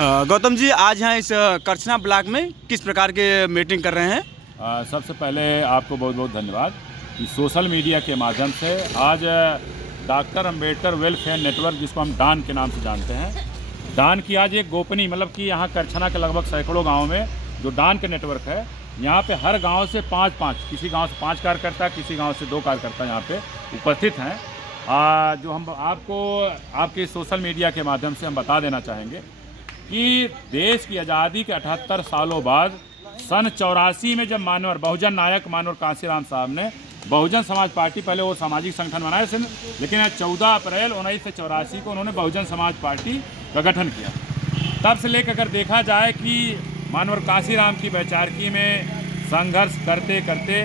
गौतम जी, आज यहाँ इस करछना ब्लॉक में किस प्रकार के मीटिंग कर रहे हैं? सबसे पहले आपको बहुत बहुत धन्यवाद कि सोशल मीडिया के माध्यम से आज डॉक्टर अंबेडकर वेलफेयर नेटवर्क, जिसको हम डान के नाम से जानते हैं, डान की आज एक गोपनीय मतलब कि यहाँ करछना के लगभग सैकड़ों गाँव में जो डान के नेटवर्क है, यहाँ पे हर गांव से 5-5, किसी गांव से 5 कार्यकर्ता, किसी गांव से 2 कार्यकर्ता यहाँ पे उपस्थित हैं। जो हम आपको आपके सोशल मीडिया के माध्यम से हम बता देना चाहेंगे कि देश की आज़ादी के 78 सालों बाद सन 84 में जब मानवर बहुजन नायक मानवर कांशीराम साहब ने बहुजन समाज पार्टी, पहले वो सामाजिक संगठन बनाए थे, लेकिन 14 अप्रैल 1984 को उन्होंने बहुजन समाज पार्टी का गठन किया। तब से लेकर अगर देखा जाए कि मानवर कांशीराम की वैचारिकी में संघर्ष करते करते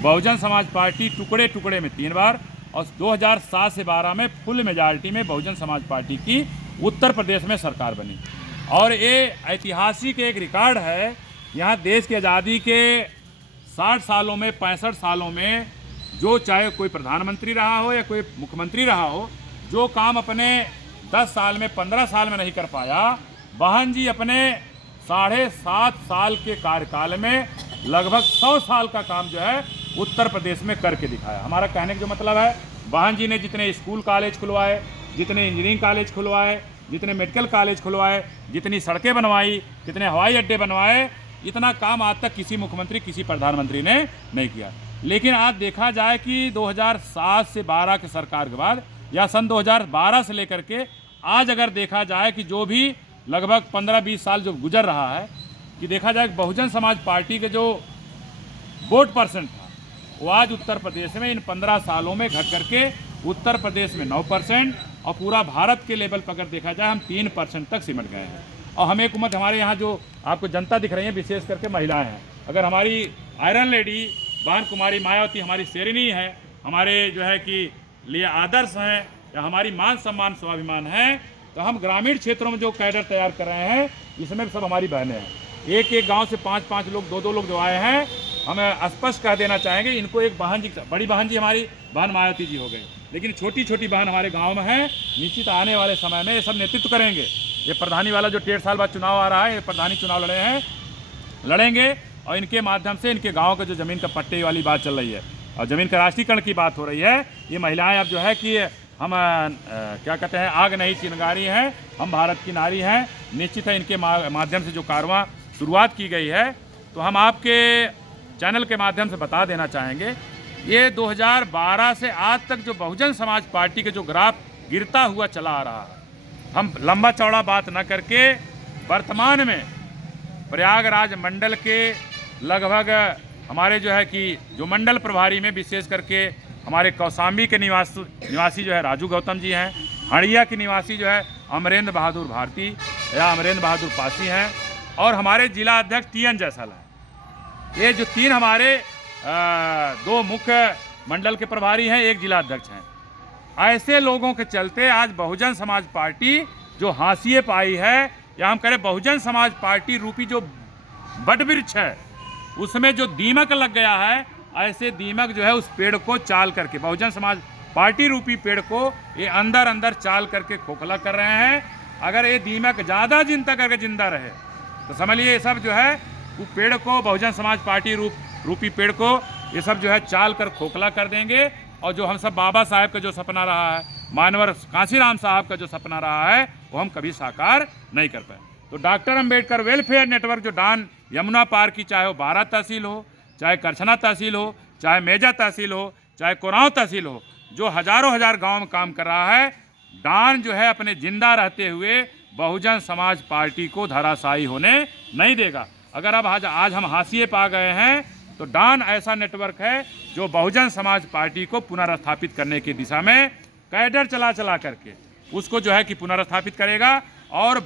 बहुजन समाज पार्टी टुकड़े टुकड़े में 3 बार और 2007 से 12 में फुल मेजॉरिटी में बहुजन समाज पार्टी की उत्तर प्रदेश में सरकार बनी। और ये ऐतिहासिक एक रिकॉर्ड है। यहाँ देश की आज़ादी के 60 सालों में 65 सालों में जो चाहे कोई प्रधानमंत्री रहा हो या कोई मुख्यमंत्री रहा हो, जो काम अपने 10 साल में 15 साल में नहीं कर पाया, बहन जी अपने 7.5 साल के कार्यकाल में लगभग 100 साल का काम जो है उत्तर प्रदेश में करके दिखाया। हमारा कहने का जो मतलब है, बहन जी ने जितने स्कूल कॉलेज खुलवाए, जितने इंजीनियरिंग कॉलेज खुलवाए, जितने मेडिकल कॉलेज खुलवाए, जितनी सड़कें बनवाई, कितने हवाई अड्डे बनवाए, इतना काम आज तक किसी मुख्यमंत्री, किसी प्रधानमंत्री ने नहीं किया। लेकिन आज देखा जाए कि 2007 से 12 के सरकार के बाद या सन 2012 से लेकर के आज अगर देखा जाए कि जो भी लगभग 15-20 साल जो गुजर रहा है, कि देखा जाए बहुजन समाज पार्टी के जो वोट परसेंट था वो आज उत्तर प्रदेश में इन 15 सालों में घट करके उत्तर प्रदेश में 9% और पूरा भारत के लेवल पर अगर देखा जाए हम 3% तक सिमट गए हैं। और हमें हुकूमत, हमारे यहाँ जो आपको जनता दिख रही है विशेष करके महिलाएं हैं, अगर हमारी आयरन लेडी बहन कुमारी मायावती हमारी शेरनी है, हमारे जो है कि लिए आदर्श हैं, या हमारी मान सम्मान स्वाभिमान है, तो हम ग्रामीण क्षेत्रों में जो कैडर तैयार कर रहे हैं इसमें सब हमारी बहनें हैं। एक एक गांव से 5-5 लोग, 2-2 लोग जो आए हैं, हमें स्पष्ट कह देना चाहेंगे, इनको एक बहन जी, बड़ी बहन जी हमारी बहन मायावती जी हो गई, लेकिन छोटी छोटी बहन हमारे गांव में है। निश्चित आने वाले समय में ये सब नेतृत्व करेंगे। ये प्रधानी वाला जो 1.5 साल बाद चुनाव आ रहा है, ये प्रधानी चुनाव लड़ेंगे और इनके माध्यम से इनके गाँव का जो ज़मीन का पट्टे वाली बात चल रही है और ज़मीन का राष्ट्रीयकरण की बात हो रही है, ये महिलाएँ अब जो है कि हम क्या कहते हैं, आग नहीं चिंगारी हैं, हम भारत की नारी हैं। निश्चित है इनके माध्यम से जो कारवां शुरुआत की गई है, तो हम आपके चैनल के माध्यम से बता देना चाहेंगे, ये 2012 से आज तक जो बहुजन समाज पार्टी के जो ग्राफ गिरता हुआ चला आ रहा है, हम लंबा चौड़ा बात न करके वर्तमान में प्रयागराज मंडल के लगभग हमारे जो है कि जो मंडल प्रभारी में विशेष करके हमारे कौशाम्बी के निवासी जो है राजू गौतम जी हैं, हड़िया के निवासी जो है अमरेंद्र बहादुर भारती या अमरेंद्र बहादुर पासी हैं, और हमारे जिला अध्यक्ष TN जयसल हैं। ये जो 3 हमारे 2 मुख्य मंडल के प्रभारी हैं, 1 जिला अध्यक्ष हैं। ऐसे लोगों के चलते आज बहुजन समाज पार्टी जो हाशिए पाई है, या हम करें बहुजन समाज पार्टी रूपी जो बट वृक्ष है उसमें जो दीमक लग गया है, ऐसे दीमक जो है उस पेड़ को चाल करके, बहुजन समाज पार्टी रूपी पेड़ को ये अंदर अंदर चाल करके खोखला कर रहे हैं। अगर ये दीमक ज़्यादा दिन तक अगर जिंदा रहे तो समझ लीजिए ये सब जो है वो पेड़ को, बहुजन समाज पार्टी रूपी पेड़ को ये सब जो है चाल कर खोखला कर देंगे। और जो हम सब बाबा साहब का जो सपना रहा है, मानवर कांशीराम साहब का जो सपना रहा है, वो हम कभी साकार नहीं कर पाए। तो डॉक्टर अंबेडकर वेलफेयर नेटवर्क जो डान यमुना पार की, चाहे वो 12 तहसील हो, चाहे करछना तहसील हो, चाहे मेजा तहसील हो, चाहे कोरांव तहसील हो, जो हज़ारों हजार गाँव में काम कर रहा है, डान जो है अपने जिंदा रहते हुए बहुजन समाज पार्टी को धराशायी होने नहीं देगा। अगर अब आज हम हाशिए पा गए हैं, तो डान ऐसा नेटवर्क है जो बहुजन समाज पार्टी को पुनर्स्थापित करने की दिशा में कैडर चला करके उसको जो है कि पुनर्स्थापित करेगा। और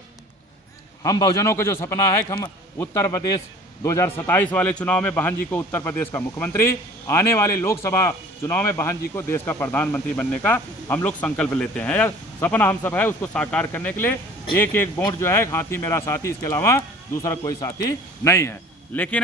हम बहुजनों का जो सपना है कि हम उत्तर प्रदेश 2027 वाले चुनाव में बहन जी को उत्तर प्रदेश का मुख्यमंत्री, आने वाले लोकसभा चुनाव में बहन जी को देश का प्रधानमंत्री बनने का हम लोग संकल्प लेते हैं, या सपना हम सब है उसको साकार करने के लिए एक एक वोट जो है हाथी मेरा साथी, इसके अलावा दूसरा कोई साथी नहीं है। लेकिन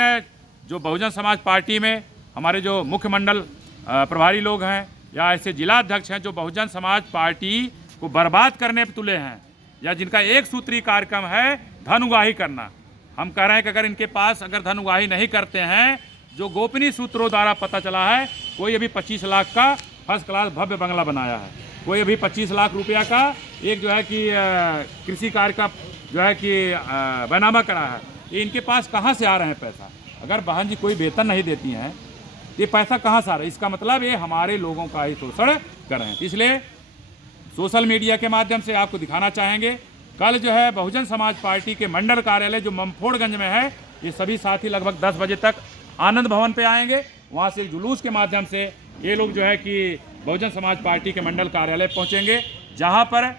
जो बहुजन समाज पार्टी में हमारे जो मुख्य मंडल प्रभारी लोग हैं या ऐसे जिला अध्यक्ष हैं जो बहुजन समाज पार्टी को बर्बाद करने पर तुले हैं, या जिनका एक सूत्री कार्यक्रम है धन उगाही करना। हम कह रहे हैं कि अगर इनके पास अगर धन उगाही नहीं करते हैं, जो गोपनीय सूत्रों द्वारा पता चला है, कोई अभी 25 लाख का फर्स्ट क्लास भव्य बंगला बनाया है, कोई अभी 25 लाख रुपया का एक जो है कि कृषि कार्य का जो है कि बैनामा करा है। ये इनके पास कहाँ से आ रहे हैं पैसा? अगर बहन जी कोई वेतन नहीं देती हैं, ये पैसा कहाँ से आ रहा है? इसका मतलब ये हमारे लोगों का ही शोषण कर रहे हैं। इसलिए सोशल मीडिया के माध्यम से आपको दिखाना चाहेंगे, कल जो है बहुजन समाज पार्टी के मंडल कार्यालय जो ममफोड़गंज में है, ये सभी साथी लगभग 10 बजे तक आनंद भवन पे आएंगे। वहाँ से जुलूस के माध्यम से ये लोग जो है कि बहुजन समाज पार्टी के मंडल कार्यालय पहुँचेंगे, जहाँ पर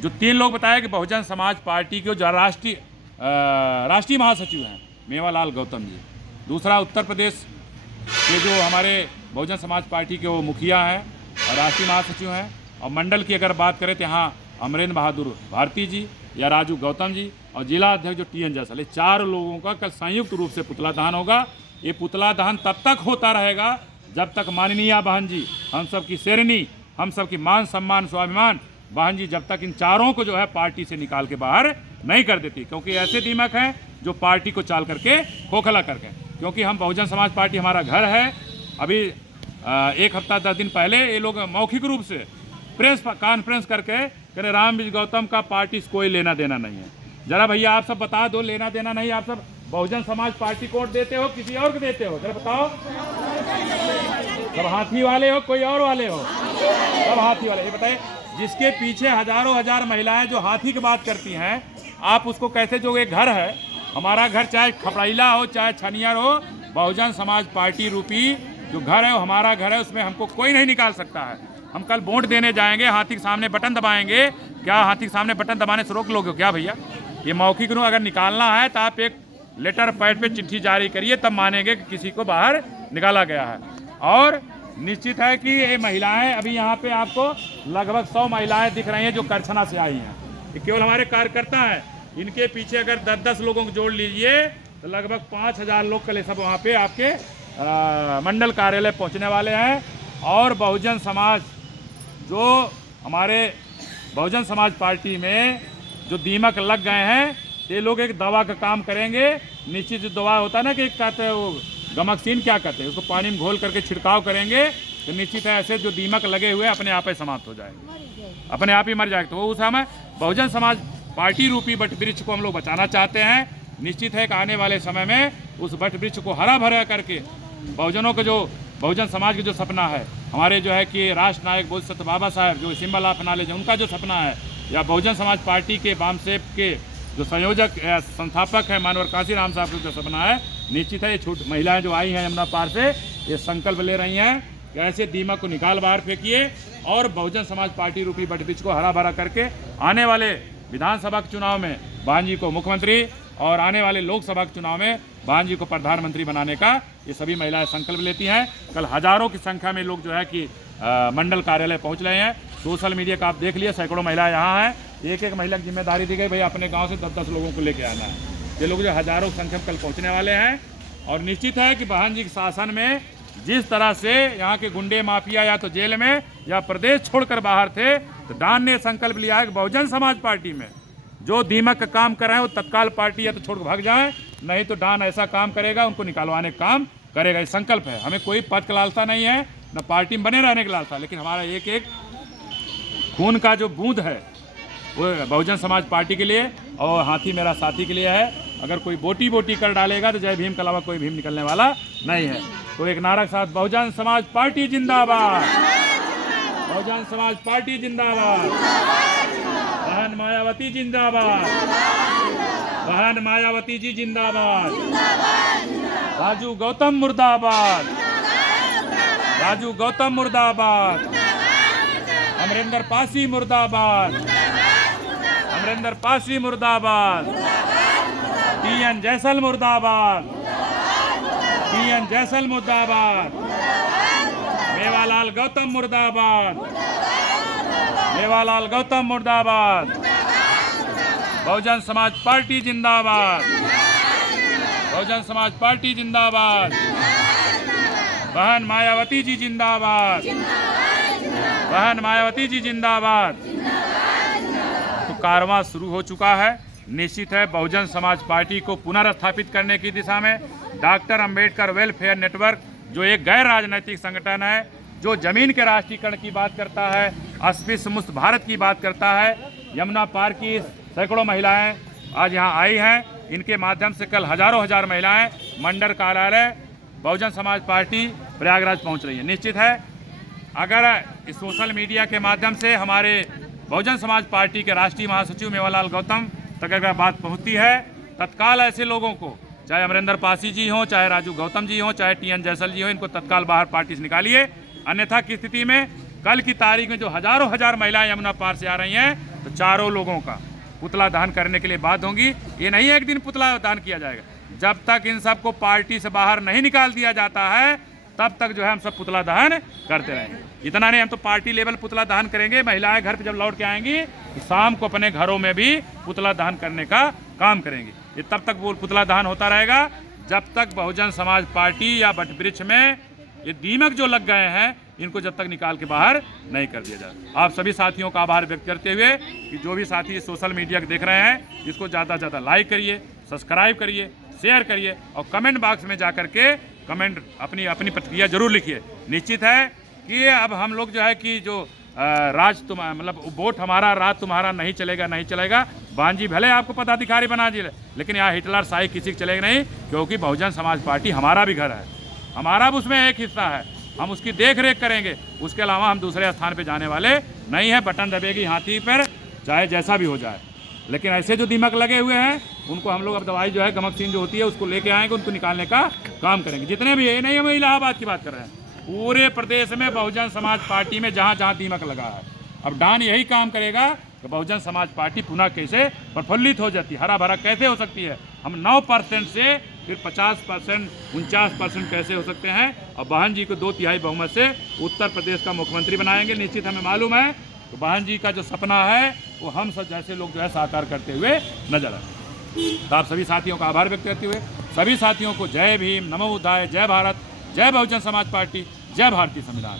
जो 3 लोग बताए कि बहुजन समाज पार्टी के जो राष्ट्रीय महासचिव हैं मेवालाल गौतम जी, दूसरा उत्तर प्रदेश के जो हमारे बहुजन समाज पार्टी के वो मुखिया हैं और राष्ट्रीय महासचिव हैं, और मंडल की अगर बात करें तो यहाँ अमरेंद्र बहादुर भारती जी या राजू गौतम जी और जिला अध्यक्ष जो TN जैसल, ये 4 लोगों का कल संयुक्त रूप से पुतला दहन होगा। ये पुतला दहन तब तक होता रहेगा जब तक माननीय बहन जी, हम सब की शेरनी, हम सब की मान सम्मान स्वाभिमान बहन जी, जब तक इन 4 को जो है पार्टी से निकाल के बाहर नहीं कर देती, क्योंकि ऐसे दीमक हैं जो पार्टी को चाल करके खोखला करके, क्योंकि हम बहुजन समाज पार्टी हमारा घर है। अभी 1 हफ्ता 10 दिन पहले ये लोग मौखिक रूप से प्रेस कॉन्फ्रेंस करके कह रहे रामविज गौतम का पार्टी से कोई लेना देना नहीं है। जरा भैया आप सब बता दो, लेना देना नहीं, आप सब बहुजन समाज पार्टी को वोट देते हो किसी और को देते हो? जरा बताओ। सब हाथी वाले हो कोई और वाले हो? सब हाथी वाले। ये बताइए, जिसके पीछे हजारों हजार महिलाएं जो हाथी की बात करती हैं, आप उसको कैसे? जो एक घर है, हमारा घर चाहे खपड़ैला हो चाहे छनियर हो, बहुजन समाज पार्टी रूपी जो घर है वो हमारा घर है, उसमें हमको कोई नहीं निकाल सकता है। हम कल वोट देने जाएंगे, हाथी के सामने बटन दबाएंगे, क्या हाथी के सामने बटन दबाने से रोक लोगे क्या भैया? ये मौखिक रूप अगर निकालना है तो आप एक लेटर पैड पे चिट्ठी जारी करिए, तब मानेंगे कि किसी को बाहर निकाला गया है। और निश्चित है कि ये महिलाएं, अभी यहाँ पे आपको लगभग 100 महिलाएं दिख रही हैं जो करछना से आई हैं। ये केवल हमारे कार्यकर्ता हैं, इनके पीछे अगर 10-10 लोगों को जोड़ लीजिए तो लगभग 5000 लोग कल सब वहाँ पे आपके मंडल कार्यालय पहुँचने वाले हैं। और बहुजन समाज जो हमारे बहुजन समाज पार्टी में जो दीमक लग गए हैं, ये लोग एक दवा का काम करेंगे। निश्चित जो दवा होता है ना कि कहते हैं वो गमकसीन, क्या कहते हैं उसको, पानी में घोल करके छिड़काव करेंगे तो निश्चित है ऐसे जो दीमक लगे हुए अपने आप ही समाप्त हो जाएंगे, अपने आप ही मर जाएंगे। तो वो उस समय बहुजन समाज पार्टी रूपी वट वृक्ष को हम लोग बचाना चाहते हैं। निश्चित है कि आने वाले समय में उस वट वृक्ष को हरा भरा करके बहुजनों को, जो बहुजन समाज का जो सपना है, हमारे जो है कि राष्ट्र नायक बोध सत्य बाबा साहब जो सिंबल ऑफ नॉलेज है, उनका जो सपना है, या बहुजन समाज पार्टी के वामसेप के जो संयोजक या संस्थापक हैं मानवर काशीराम साहब का जो सपना है, निश्चित है ये छोटी महिलाएं जो आई हैं यमुना पार से, ये संकल्प ले रही हैं कि ऐसे दीमक को निकाल बाहर फेंकिए और बहुजन समाज पार्टी रूपी वट वृक्ष को हरा भरा करके आने वाले विधानसभा के चुनाव में बहन जी को मुख्यमंत्री और आने वाले लोकसभा के चुनाव में बहन जी को प्रधानमंत्री बनाने का ये सभी महिलाएं संकल्प लेती हैं। कल हजारों की संख्या में लोग जो है कि मंडल कार्यालय पहुंच रहे हैं। सोशल मीडिया का आप देख लिया, सैकड़ों महिलाएं यहाँ हैं। एक एक महिला की जिम्मेदारी दी गई, भाई अपने गांव से 10-10 लोगों को लेके आना है। ये लोग जो हजारों की संख्या में कल पहुँचने वाले हैं। और निश्चित है कि बहन जी के शासन में जिस तरह से यहाँ के गुंडे माफिया या तो जेल में या प्रदेश छोड़कर बाहर थे, तो डान ने संकल्प लिया है कि बहुजन समाज पार्टी में जो दीमक का काम कर रहे हैं वो तत्काल पार्टी या तो छोड़ भाग जाए, नहीं तो डान ऐसा काम करेगा उनको निकालवाने का काम करेगा। ये संकल्प है। हमें कोई पद का लालसा नहीं है, न पार्टी में बने रहने का लालसा, लेकिन हमारा एक एक खून का जो बूंद है वो बहुजन समाज पार्टी के लिए और हाथी मेरा साथी के लिए है। अगर कोई बोटी बोटी कर डालेगा तो जय भीम के अलावा कोई भीम निकलने वाला नहीं है। तो एक नारा के साथ, बहुजन समाज पार्टी जिंदाबाद, बहुजन समाज पार्टी जिंदाबाद, बहन मायावती जिंदाबाद, बहन मायावती जी जिंदाबाद, राजू गौतम मुर्दाबाद, राजू गौतम मुर्दाबाद, अमरिंदर पासी मुर्दाबाद, अमरिंदर पासी मुर्दाबाद, TN जैसल मुर्दाबाद, TN जैसल मुर्दाबाद, मेवालाल गौतम मुर्दाबाद, मेवालाल गौतम मुर्दाबाद, बहुजन समाज पार्टी जिंदाबाद, बहुजन समाज पार्टी जिंदाबाद, बहन मायावती जी जिंदाबाद, बहन मायावती जी जिंदाबाद। तो कारवां शुरू हो चुका है। निश्चित है बहुजन समाज पार्टी को पुनर्स्थापित करने की दिशा में डॉक्टर अंबेडकर वेलफेयर नेटवर्क, जो एक गैर राजनीतिक संगठन है, जो जमीन के राष्ट्रीयकरण की बात करता है, अस्पृश्य मुक्त भारत की बात करता है। यमुना पार की सैकड़ों महिलाएं आज यहाँ आई हैं। इनके माध्यम से कल हजारों हजार महिलाएं मंडल कार्यालय बहुजन समाज पार्टी प्रयागराज पहुँच रही है। निश्चित है अगर इस सोशल मीडिया के माध्यम से हमारे बहुजन समाज पार्टी के राष्ट्रीय महासचिव मेवालाल गौतम तक अगर बात पहुँचती है, तत्काल ऐसे लोगों को, चाहे अमरिंदर पासी जी हों, चाहे राजू गौतम जी हों, चाहे TN जयसल जी हों, इनको तत्काल बाहर पार्टी से निकालिए। अन्यथा की स्थिति में कल की तारीख में जो हजारों हजार महिलाएं यमुना पार से आ रही हैं, तो चारों लोगों का पुतला दहन करने के लिए बात होंगी। ये नहीं एक दिन पुतला दहन किया जाएगा, जब तक इन सबको पार्टी से बाहर नहीं निकाल दिया जाता है तब तक जो है हम सब पुतला दहन करते रहेंगे। इतना नहीं, हम तो पार्टी लेवल पुतला दहन करेंगे। महिलाएं घर पे जब लौट के आएंगी तो शाम को अपने घरों में भी पुतला दहन करने का काम करेंगे। ये तब तक वो पुतला दहन होता रहेगा जब तक बहुजन समाज पार्टी या वटवृक्ष में ये दीमक जो लग गए हैं इनको जब तक निकाल के बाहर नहीं कर दिया जाए। आप सभी साथियों का आभार व्यक्त करते हुए कि जो भी साथी सोशल मीडिया देख रहे हैं इसको ज़्यादा से ज़्यादा लाइक करिए, सब्सक्राइब करिए, शेयर करिए और कमेंट बॉक्स में जा करके कमेंट अपनी अपनी प्रतिक्रिया जरूर लिखिए। निश्चित है कि अब हम लोग जो है कि जो मतलब वोट हमारा राज तुम्हारा नहीं चलेगा, नहीं चलेगा। बहन जी भले आपको पदाधिकारी बना दिए, लेकिन यहाँ हिटलर शाही किसी को चलेगा नहीं, क्योंकि बहुजन समाज पार्टी हमारा भी घर है, हमारा भी उसमें एक हिस्सा है। हम उसकी देख रेख करेंगे, उसके अलावा हम दूसरे स्थान पे जाने वाले नहीं हैं। बटन दबेगी हाथी पर, चाहे जैसा भी हो जाए। लेकिन ऐसे जो दीमक लगे हुए हैं उनको हम लोग अब दवाई जो है गमकसीन जो होती है उसको लेके आएंगे, उनको निकालने का काम करेंगे। जितने भी, ये नहीं हम इलाहाबाद की बात कर रहे हैं, पूरे प्रदेश में बहुजन समाज पार्टी में जहाँ जहाँ दीमक लगा है, अब डान यही काम करेगा कि बहुजन समाज पार्टी पुनः कैसे प्रफुल्लित हो जाती है, हरा भरा कैसे हो सकती है। हम 9% से फिर 50%, 49% कैसे हो सकते हैं, और बहन जी को 2/3 बहुमत से उत्तर प्रदेश का मुख्यमंत्री बनाएंगे। निश्चित हमें मालूम है तो बहन जी का जो सपना है वो हम सब जैसे लोग जो है साकार करते हुए नजर आए। तो आप सभी साथियों का आभार व्यक्त करते हुए सभी साथियों को जय भीम, नमो बुद्धाय, जय भारत, जय बहुजन समाज पार्टी, जय भारतीय संविधान।